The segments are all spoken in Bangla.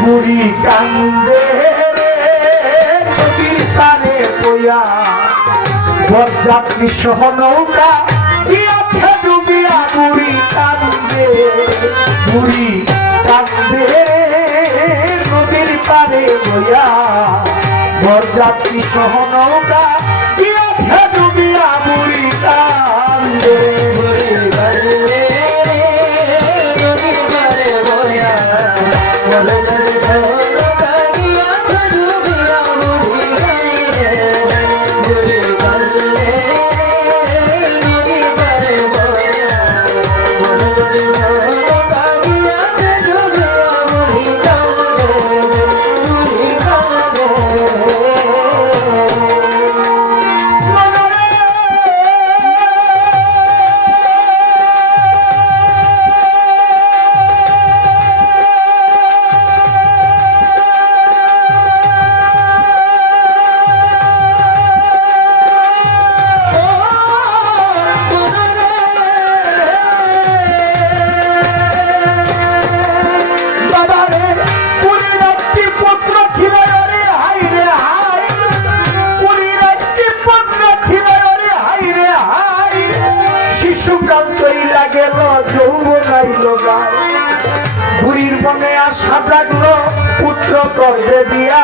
বুড়ি কান্দে নদীর পারে বইয়া। বরযাত্রী সহ নৌকা দিয়াছে ডুবিয়া কান্দে? বুড়ি কান্দে নদীর পারে বইয়া। বরযাত্রী সহ নৌকা করবে দিয়া,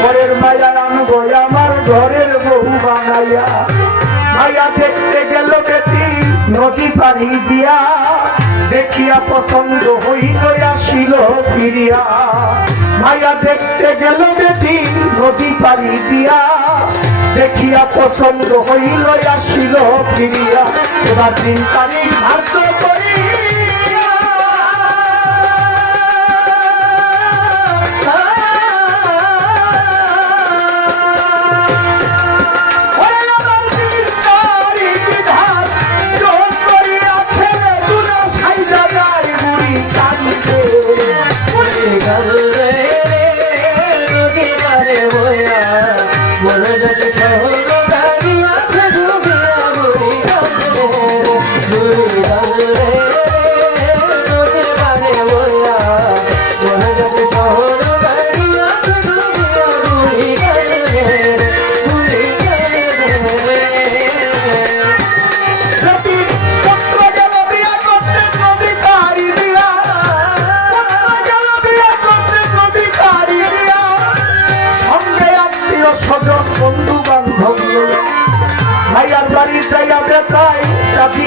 ঘরের মায়া আনব, আমার ঘরের বহু বানাইয়া। মায়া দেখতে গেল বেটি, নদী পানি দিয়া। দেখিয়া পছন্দ হইল আসিল ফিরিয়া। মায়া দেখতে গেল বেটি, নদী পানি দিয়া। দেখিয়া পছন্দ হইল আসিল ফিরিয়া। এবার দিন তারিখ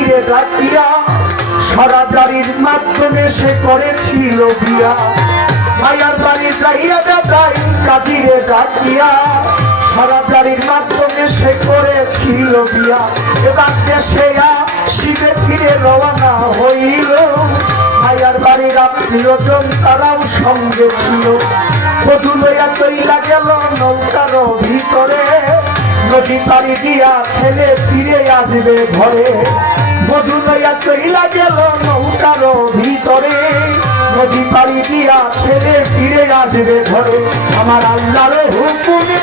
চাপিয়ে রাখিয়া সরাদারির মাধ্যমে সে করেছিল বিয়া। ভাইয়ার বাড়ি যাইয়া বেতাই কাজিরে রাখিয়া সরাদারির মাধ্যমে সে করেছিল বিয়া। এবার দেশে শিবে ফিরে রওনা হইল। ভাইয়ার বাড়ির আত্মীয়জন তারাও সঙ্গে ছিল। বধু লইয়া তৈলা গেল নৌকার ভিতরে। নদী পাড়ি দিয়া ছেলে ফিরে আসবে ঘরে বধু লইয়া তৈলা গেল নৌকার ভিতরে। ছেলে ফিরে আসবে ঘরে, আমার আল্লাহর হুকুমে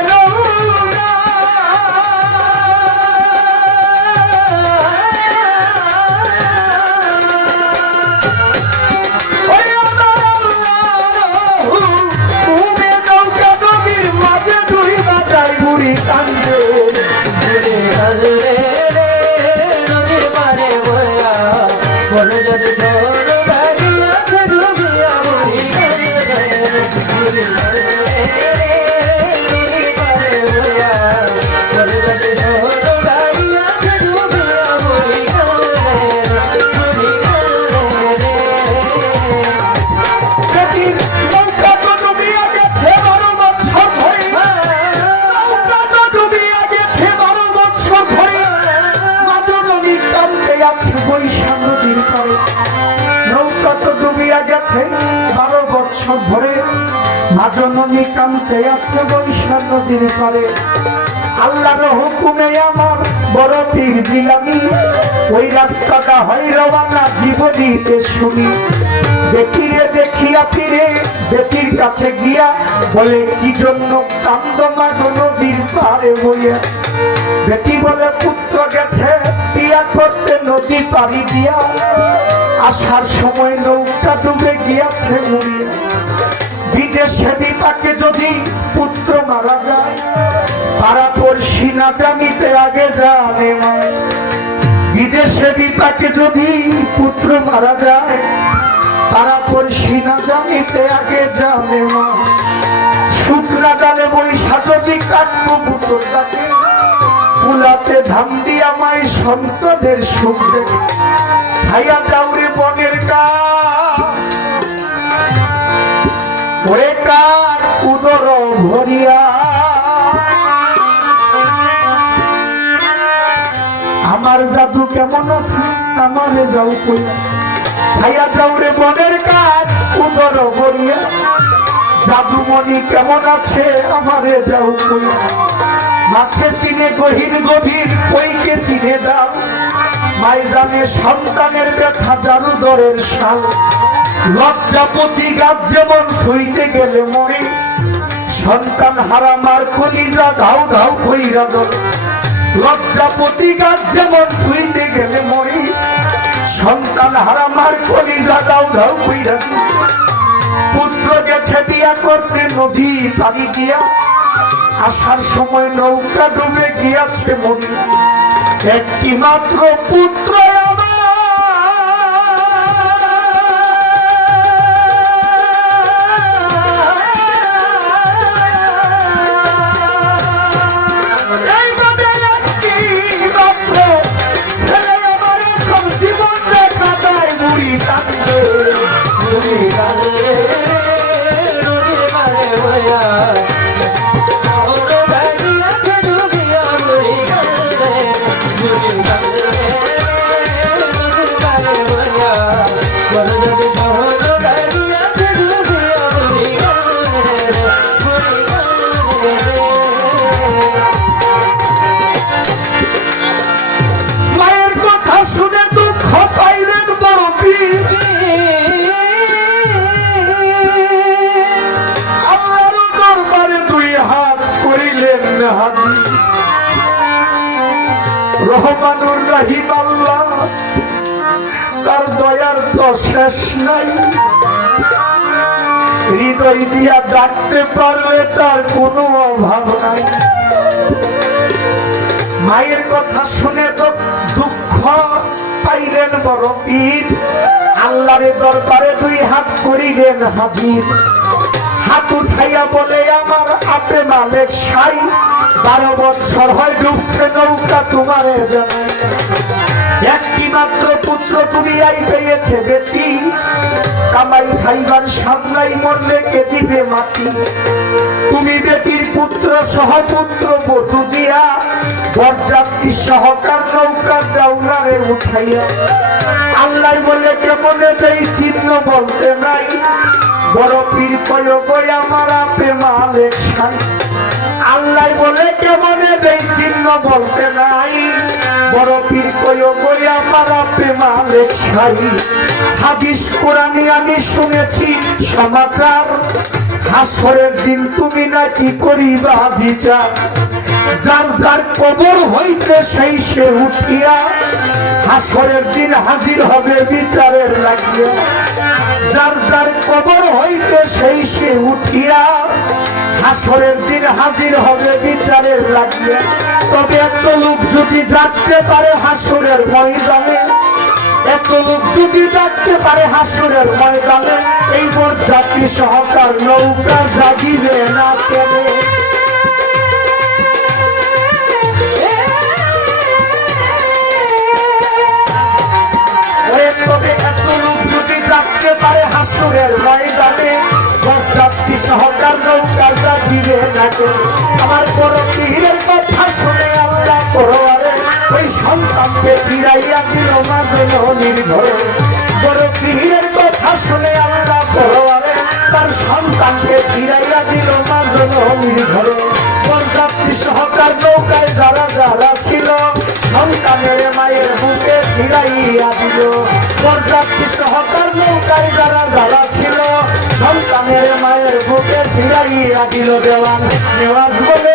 গেছে বারো বছর ধরে মাঝে নদী কান্দে আছে বৈশাখ নদীর পরে আল্লাহর হুকুমে আমার বড় পীর জিলামি ওই রাস্তাটা হয় রওয়ানা জীবনীতে শুনি। দেখিরে দেখিয়া ফিরে বেটির কাছে গিয়া বলে, কি জন্য কান্দ মাগো নদীর পারে বইয়া? বেটি বলে, পুত্র গেছে, বিয়া করতে নদী পাড়ি দিয়া। আসার সময় নৌকা ডুবে গিয়াছে মুড়িয়ে বিদেশে বিপাকে যদি পুত্র মারা যায় পাড়া পড়শি না জানিতে আগে জানে বিদেশে বিপাকে যদি পুত্র মারা যায় পাড়া পড়শি না জানিতে আগে জানে মা শুকনা ডালে বৈশা যদি কাটবো পুত্র তাকে কুলাতে ধাম দিয়া মাই সন্তানের সুখ দেখে আমার জাদু কেমন আছে? আমারে যাও কইয়া। ভাইয়া যাউরে বনের কাঠ উদর ভরিয়া। জাদুমণি কেমন আছে? আমারে যাও কইয়া। মাছে চিনে গহীন গভীর ওইকে চিনে দাও মাইজানে সন্তানের ব্যথা জারু দরের শাল। লজ্জাপতি গাছ যেমন ছুইতে গেলে মরে। সন্তান হারামার কলিজা ধাউ ধাউ কইরা দল লজ্জাপতি গাছ যেমন ছুইতে গেলে মরে। সন্তান হারামার কলিজা ধাউ ধাউ কইরা। পুত্র গেছে বিয়া করতে নদী পানি দিয়া, আসার সময় নৌকা ডুবে গিয়াছে মরি। একটি মাত্র পুত্র আল্লাহ তার দয়ার তো শেষ নাই। হৃদয় দিয়া ডাকতে পারলে তার কোনো অভাব নাই। মায়ের কথা শুনে তো দুঃখ পাইলেন বড় পীর। আল্লাহরে দরবারে দুই হাত করিলেন হাজির। হাত উঠাইয়া বলে, আমার আপে মালেক সাই, বারো বছর হয় ডুবছে নৌকা তোমারে জানাই। একটি মাত্র পুত্র দুনিয়ায় পেয়েছে বেটি। কামাই খাইবার সামলাই মরলে কে দিবে মাটি? তুমি বেটির পুত্র, সহপুত্র বধু দিয়া, বরযাত্রী সহকার নৌকার ডাউলারে উঠাইয়া। আল্লাহ বলে, কেমনে দেই চিহ্ন বলতে নাই? বড় পীর কয় আমার আপে মালে আল্লাহ বলে, কেমনে দেই চিহ্ন বলতে পীর কয় আমার আপে মালে খাই হাদিস কোরআনে আমি শুনেছি, সমাচার। হাসরের দিন তুমি নাকি করিবা বিচার। যার যার কবর হইতে সেই সে উঠিয়া হাসরের দিন হাজির হবে বিচারের লাগিয়া। যার যার কবর হইতে সেই সে উঠিয়া হাসরের দিন হাজির হবে বিচারের লাগিয়া। তবে এত লোক যদি জাগতে পারে হাসরের ময়দানে, এত লোক যদি জাগতে পারে হাসরের ময়দানে, এই মোর জাতি সহকার নৌকা জাগিবে না কেনে। হাসরের ময়দানে জাতি সহকার নৌকা জাগিবে না কেনে আমার বড় পীরের কথা শুনে আল্লাহ করোয়ারে ওই সন্তানকে ফিরাইয়া দিল মাঝে নির্ভর বড় পীরের কথা শুনে আল্লাহ করোয়ারে তার সন্তানকে ফিরাইয়া দিল মাঝে নির্ভর পঞ্চাশটি সহকার নৌকায় যারা যারা ছিল সন্তানের মায়ের বুকে ফিরাইয়া দিল। পঞ্চাশটি সহকার নৌকায় যারা যারা ছিল, সন্তানের মায়ের বুকে ফিরাইয়া দিল দেওয়ান। নেওয়াজ বলে